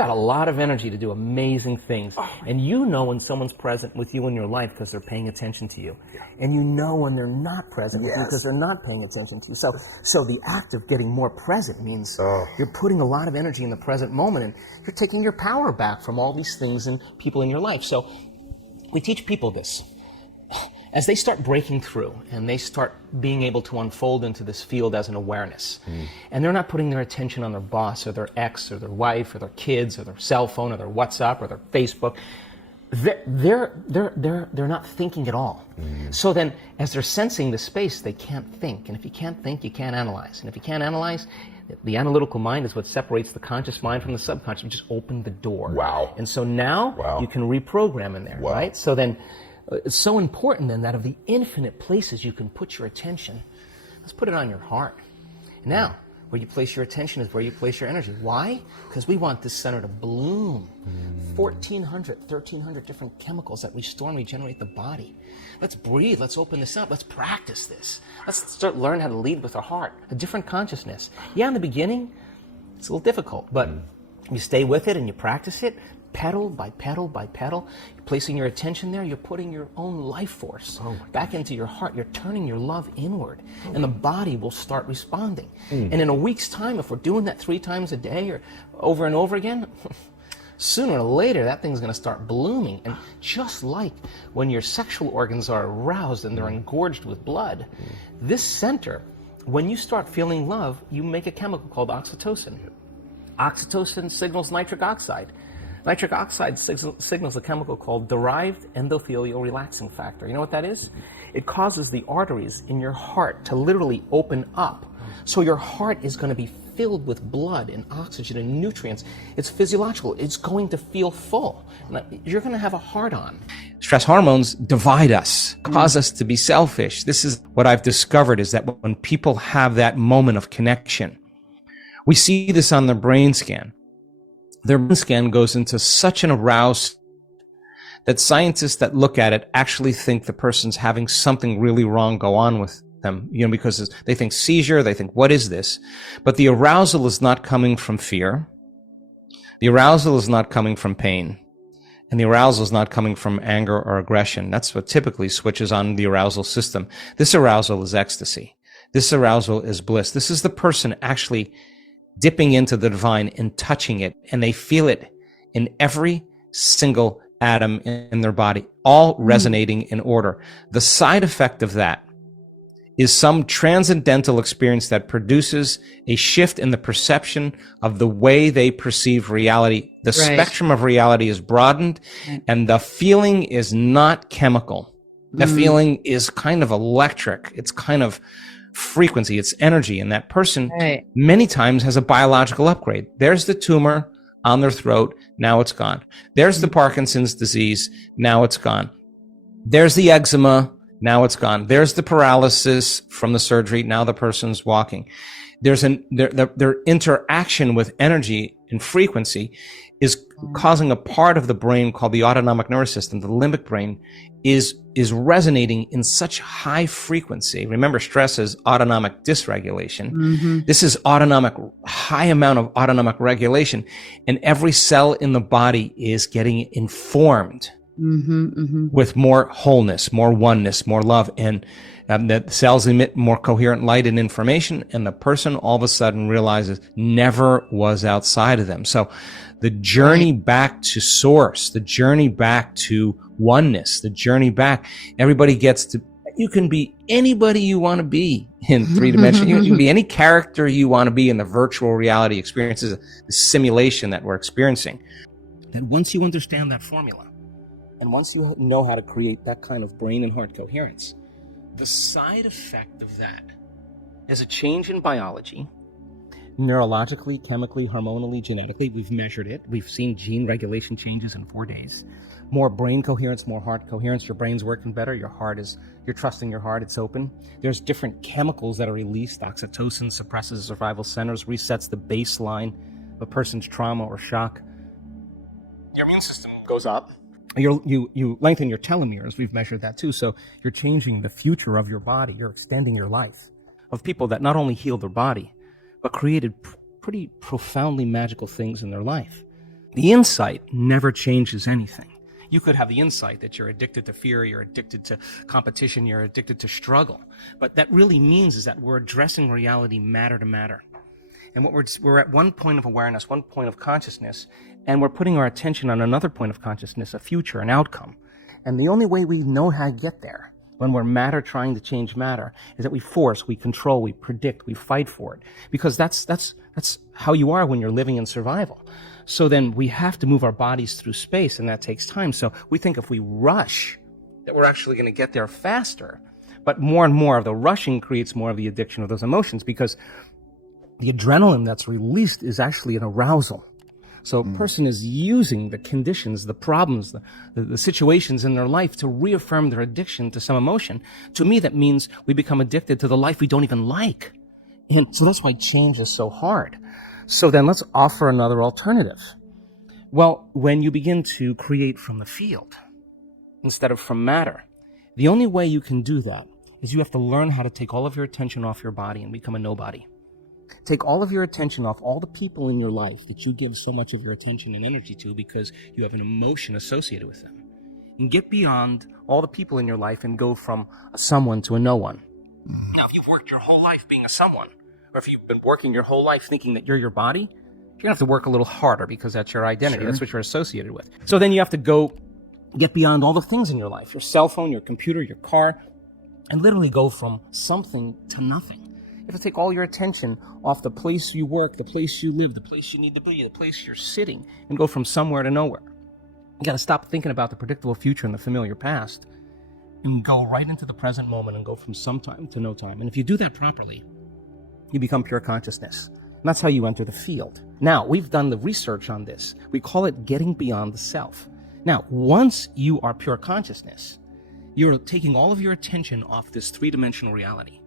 got a lot of energy to do amazing things. And you know when someone's present with you in your life because they're paying attention to you. And you know when they're not present with you because they're not paying attention to you. So the act of getting more present means you're putting a lot of energy in the present moment, and you're taking your power back from all these things and people in your life. So we teach people this. As they start breaking through and they start being able to unfold into this field as an awareness, and they're not putting their attention on their boss or their ex or their wife or their kids or their cell phone or their WhatsApp or their Facebook, they're not thinking at all. So then, as they're sensing the space, they can't think. And if you can't think, you can't analyze. And if you can't analyze, the analytical mind is what separates the conscious mind from the subconscious. You just open the door. Wow. And so now you can reprogram in there, right? So then, it's so important then that of the infinite places you can put your attention, let's put it on your heart. Now, where you place your attention is where you place your energy. Why? Because we want this center to bloom. 1,400, 1,300 different chemicals that restore and regenerate the body. Let's breathe. Let's open this up. Let's practice this. Let's start learning how to lead with our heart. A different consciousness. Yeah, in the beginning, it's a little difficult, but you stay with it and you practice it. Pedal by pedal by pedal, you're placing your attention there, you're putting your own life force back into your heart, you're turning your love inward, and the body will start responding. And in a week's time, if we're doing that 3 times a day or over and over again, sooner or later that thing's going to start blooming. And just like when your sexual organs are aroused and they're engorged with blood, this center, when you start feeling love, you make a chemical called oxytocin. Oxytocin signals nitric oxide. Nitric oxide signals a chemical called derived endothelial relaxing factor. You know what that is? It causes the arteries in your heart to literally open up. So your heart is going to be filled with blood and oxygen and nutrients. It's physiological. It's going to feel full. You're going to have a heart-on. Stress hormones divide us, cause us to be selfish. This is what I've discovered, is that when people have that moment of connection, we see this on their brain scan. Their brain scan goes into such an aroused that scientists that look at it actually think the person's having something really wrong go on with them, because they think seizure, they think, what is this? But the arousal is not coming from fear. The arousal is not coming from pain. And the arousal is not coming from anger or aggression. That's what typically switches on the arousal system. This arousal is ecstasy. This arousal is bliss. This is the person actually dipping into the divine and touching it, and they feel it in every single atom in their body, all resonating in order. The side effect of that is some transcendental experience that produces a shift in the perception of the way they perceive reality. The spectrum of reality is broadened, and the feeling is not chemical. The feeling is kind of electric. It's kind of frequency, it's energy, and that person many times has a biological upgrade. There's the tumor on their throat, now it's gone. There's the Parkinson's disease, now it's gone. There's the eczema, now it's gone. There's the paralysis from the surgery, now the person's walking. Their interaction with energy and frequency is causing a part of the brain called the autonomic nervous system, the limbic brain, is resonating in such high frequency. Remember, stress is autonomic dysregulation. This is high amount of autonomic regulation, and every cell in the body is getting informed with more wholeness, more oneness, more love, and the cells emit more coherent light and information, and the person all of a sudden realizes never was outside of them. So the journey back to source, the journey back to oneness, the journey back, everybody gets to, you can be anybody you want to be in 3 dimensions. You can be any character you want to be in the virtual reality experiences, the simulation that we're experiencing. That once you understand that formula, and once you know how to create that kind of brain and heart coherence, the side effect of that is a change in biology, neurologically, chemically, hormonally, genetically. We've measured it. We've seen gene regulation changes in 4 days. More brain coherence, more heart coherence. Your brain's working better. You're trusting your heart. It's open. There's different chemicals that are released. Oxytocin suppresses survival centers, resets the baseline of a person's trauma or shock. Your immune system goes up. You lengthen your telomeres. We've measured that too. So you're changing the future of your body. You're extending your life. Of people that not only healed their body, but created pretty profoundly magical things in their life. The insight never changes anything. You could have the insight that you're addicted to fear, you're addicted to competition, you're addicted to struggle. But that really means is that we're addressing reality matter to matter. And we're at one point of awareness, one point of consciousness, and we're putting our attention on another point of consciousness, a future, an outcome. And the only way we know how to get there, when we're matter trying to change matter, is that we force, we control, we predict, we fight for it. Because that's how you are when you're living in survival. So then we have to move our bodies through space, and that takes time. So we think if we rush, that we're actually going to get there faster. But more and more of the rushing creates more of the addiction of those emotions, because the adrenaline that's released is actually an arousal. So a person is using the conditions, the problems, the situations in their life to reaffirm their addiction to some emotion. To me, that means we become addicted to the life we don't even like. And so that's why change is so hard. So then let's offer another alternative. Well, when you begin to create from the field instead of from matter, the only way you can do that is you have to learn how to take all of your attention off your body and become a nobody. Take all of your attention off all the people in your life that you give so much of your attention and energy to because you have an emotion associated with them. And get beyond all the people in your life and go from a someone to a no one. Now, if you've worked your whole life being a someone, or if you've been working your whole life thinking that you're your body, you're going to have to work a little harder because that's your identity. Sure. That's what you're associated with. So then you have to go get beyond all the things in your life, your cell phone, your computer, your car, and literally go from something to nothing. You have to take all your attention off the place you work, the place you live, the place you need to be, the place you're sitting, and go from somewhere to nowhere. You got to stop thinking about the predictable future and the familiar past and go right into the present moment and go from some time to no time. And if you do that properly, you become pure consciousness. And that's how you enter the field. Now, we've done the research on this. We call it getting beyond the self. Now, once you are pure consciousness, you're taking all of your attention off this three-dimensional reality.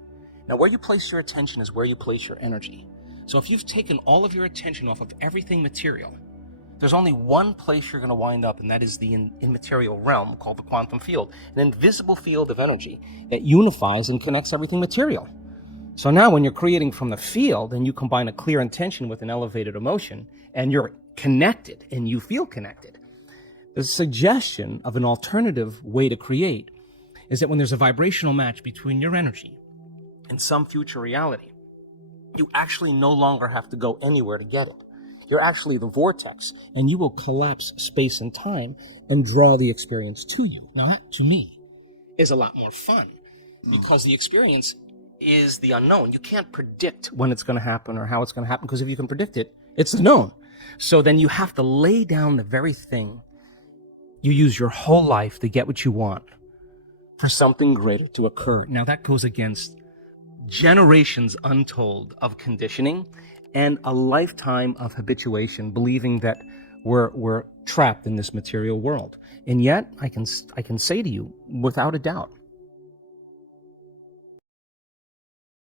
Now, where you place your attention is where you place your energy. So if you've taken all of your attention off of everything material, there's only one place you're going to wind up, and that is the immaterial realm called the quantum field, an invisible field of energy that unifies and connects everything material. So now when you're creating from the field and you combine a clear intention with an elevated emotion, and you're connected and you feel connected, the suggestion of an alternative way to create is that when there's a vibrational match between your energy in some future reality, you actually no longer have to go anywhere to get it. You're actually the vortex, and you will collapse space and time and draw the experience to you. Now that, to me, is a lot more fun, because the experience is the unknown. You can't predict when it's going to happen or how it's going to happen, because if you can predict it, it's the known. So then you have to lay down the very thing you use your whole life to get what you want for something greater to occur. Now that goes against generations untold of conditioning and a lifetime of habituation, believing that we're trapped in this material world. And yet I can say to you without a doubt